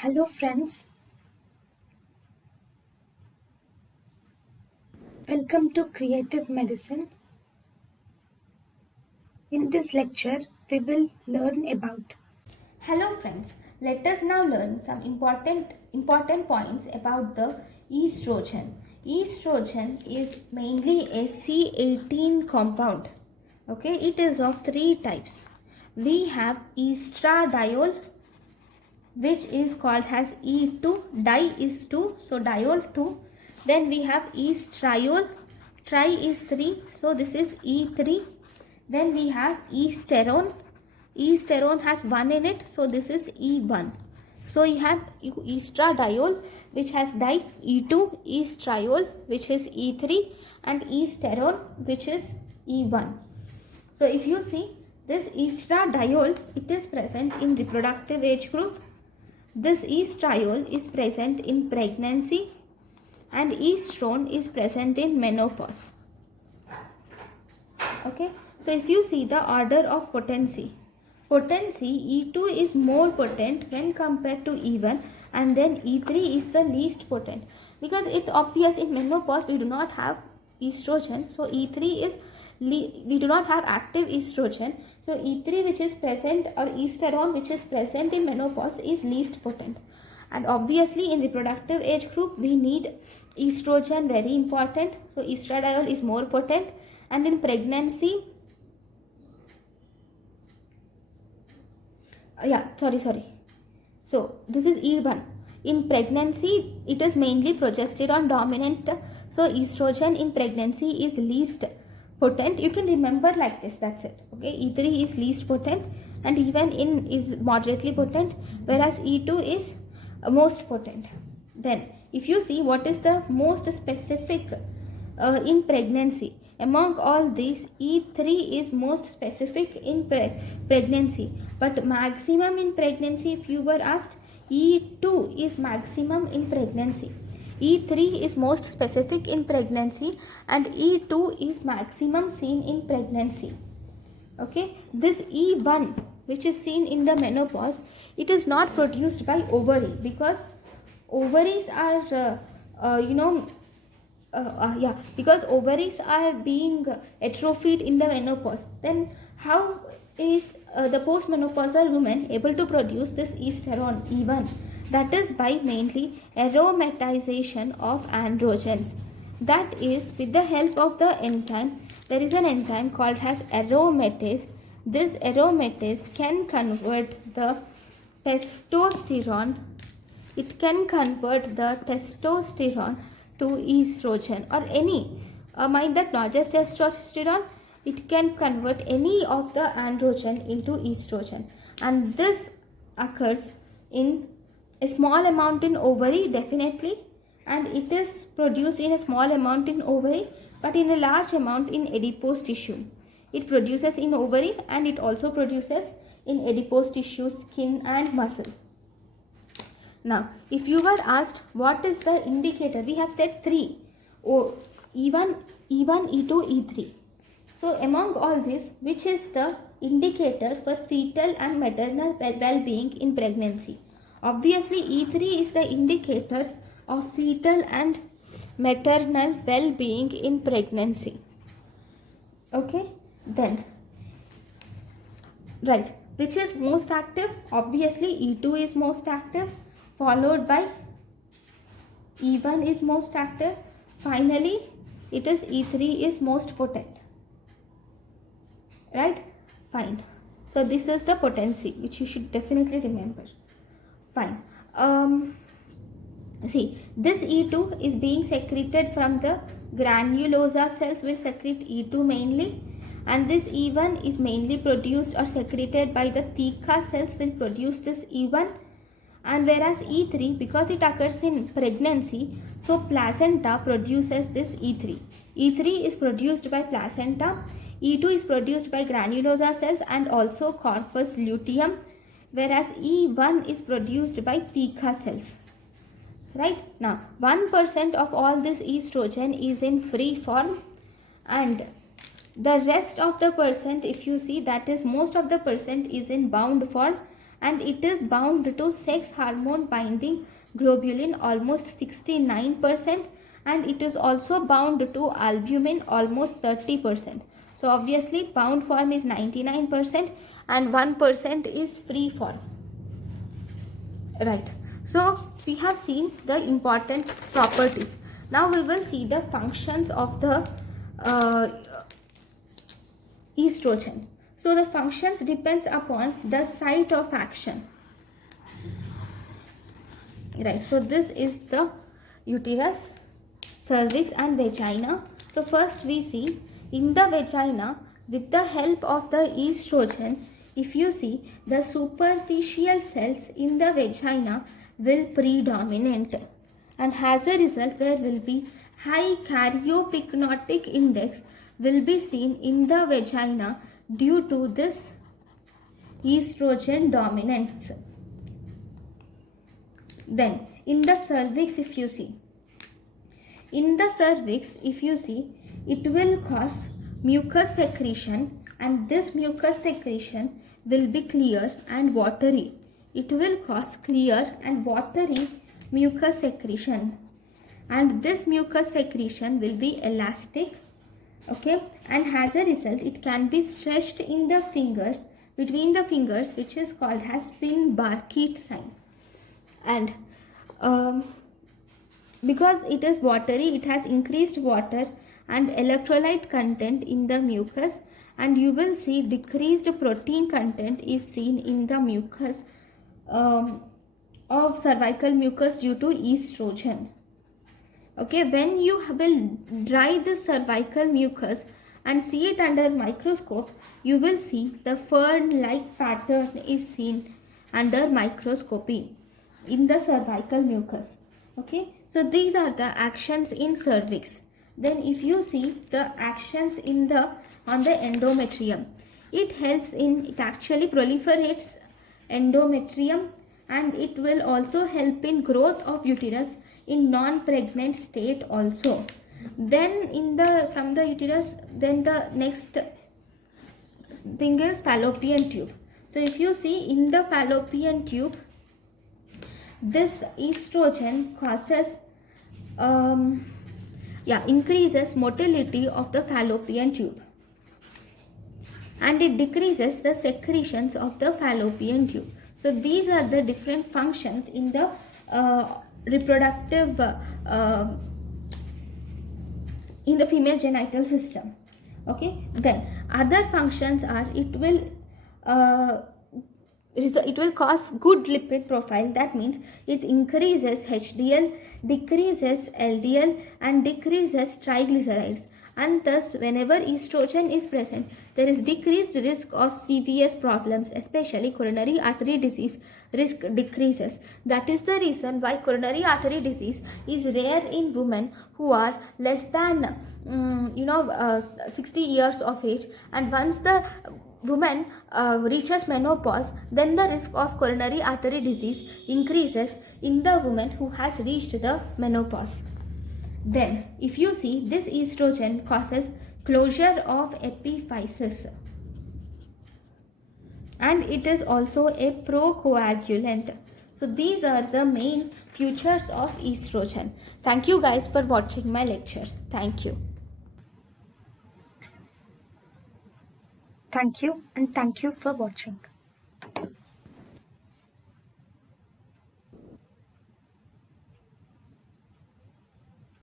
Hello friends, welcome to Creative Medicine. In this lecture, we will learn about. Hello friends, let us now learn some important points about the estrogen. Estrogen is mainly a C18 compound. Okay, it is of three types. We have estradiol, which is called as E2, di is 2, so diol 2. Then we have estriol, tri is 3, so this is E3. Then we have esterone, esterone has 1 in it, so this is E1. So you have estradiol, which has di E2, estriol, which is E3, and esterone, which is E1. So if you see this estradiol, it is present in reproductive age group. This estriol is present in pregnancy, and estrone is present in menopause. Okay, so if you see the order of potency, E2 is more potent when compared to E1, and then E3 is the least potent, because it's obvious in menopause we do not have estrogen, so E3 is we do not have active estrogen, so E3 which is present, or esterone which is present in menopause, is least potent. And obviously in reproductive age group we need estrogen, very important, so estradiol is more potent. And in pregnancy, so this is E1. In pregnancy it is mainly progesterone dominant, so estrogen in pregnancy is least potent. You can remember like this, that's it. Okay, E3 is least potent, and even in is moderately potent, whereas E2 is most potent. Then if you see what is the most specific in pregnancy, among all these, E3 is most specific in pregnancy, but maximum in pregnancy, if you were asked, E2 is maximum in pregnancy. E3 is most specific in pregnancy, and E2 is maximum seen in pregnancy. Okay, this E1 which is seen in the menopause, it is not produced by ovary, because ovaries are because ovaries are being atrophied in the menopause. Then how is the postmenopausal woman able to produce this esterone E1? That is by mainly aromatization of androgens. That is with the help of the enzyme. There is an enzyme called as aromatase. This aromatase can convert the testosterone. It can convert the testosterone to estrogen, or any, mind that not just testosterone, it can convert any of the androgen into estrogen. And this occurs in a small amount in ovary, definitely, and it is produced in a small amount in ovary, but in a large amount in adipose tissue. It produces in ovary, and it also produces in adipose tissue, skin and muscle. Now, if you were asked what is the indicator, we have said three, E1, E2, E3. So, among all this, which is the indicator for fetal and maternal well-being in pregnancy? Obviously, E3 is the indicator of fetal and maternal well-being in pregnancy. Okay, then, right, which is most active? Obviously, E2 is most active, followed by E1 is most active. Finally, it is E3 is most potent. Right? Fine. So this is the potency which you should definitely remember. Fine. See, this E2 is being secreted from the granulosa cells, will secrete E2 mainly, and this E1 is mainly produced or secreted by the theca cells, will produce this E1. And whereas E3, because it occurs in pregnancy, so placenta produces this E3. E3 is produced by placenta, E2 is produced by granulosa cells and also corpus luteum, whereas E1 is produced by theca cells. Right? Now, 1% of all this estrogen is in free form, and the rest of the percent, if you see, that is most of the percent is in bound form, and it is bound to sex hormone binding globulin almost 69%, and it is also bound to albumin almost 30%. So obviously bound form is 99% and 1% is free form. Right. So we have seen the important properties. Now we will see the functions of the uh, estrogen. So the functions depends upon the site of action. Right. So this is the uterus, cervix and vagina. So first we see in the vagina, with the help of the estrogen, if you see, the superficial cells in the vagina will predominate, and as a result there will be high karyopyknotic index will be seen in the vagina due to this estrogen dominance. Then in the cervix, if you see, in the cervix, if you see, it will cause mucus secretion, and this mucus secretion will be clear and watery. It will cause clear and watery mucus secretion, and this mucus secretion will be elastic, okay, and as a result it can be stretched in the fingers, between the fingers, which is called as Pin-Barkett sign. And because it is watery, it has increased water and electrolyte content in the mucus, and you will see decreased protein content is seen in the mucus of cervical mucus due to estrogen. Okay, when you will dry the cervical mucus and see it under microscope, you will see the fern-like pattern is seen under microscopy in the cervical mucus. Okay, so these are the actions in cervix. Then if you see the actions in the on the endometrium, it helps in, it actually proliferates endometrium, and it will also help in growth of uterus in non-pregnant state also. Then in the from the uterus, then the next thing is fallopian tube. So if you see in the fallopian tube, this estrogen causes increases motility of the fallopian tube, and it decreases the secretions of the fallopian tube. So these are the different functions in the reproductive in the female genital system. Okay, then other functions are, it will cause good lipid profile. That means it increases HDL, decreases LDL and decreases triglycerides, and thus whenever estrogen is present, there is decreased risk of CVS problems, especially coronary artery disease risk decreases. That is the reason why coronary artery disease is rare in women who are less than 60 years of age, and once the woman reaches menopause, then the risk of coronary artery disease increases in the woman who has reached the menopause. Then if you see, this estrogen causes closure of epiphysis, and it is also a procoagulant. So these are the main features of estrogen. Thank you guys for watching my lecture. Thank you. Thank you, and thank you for watching.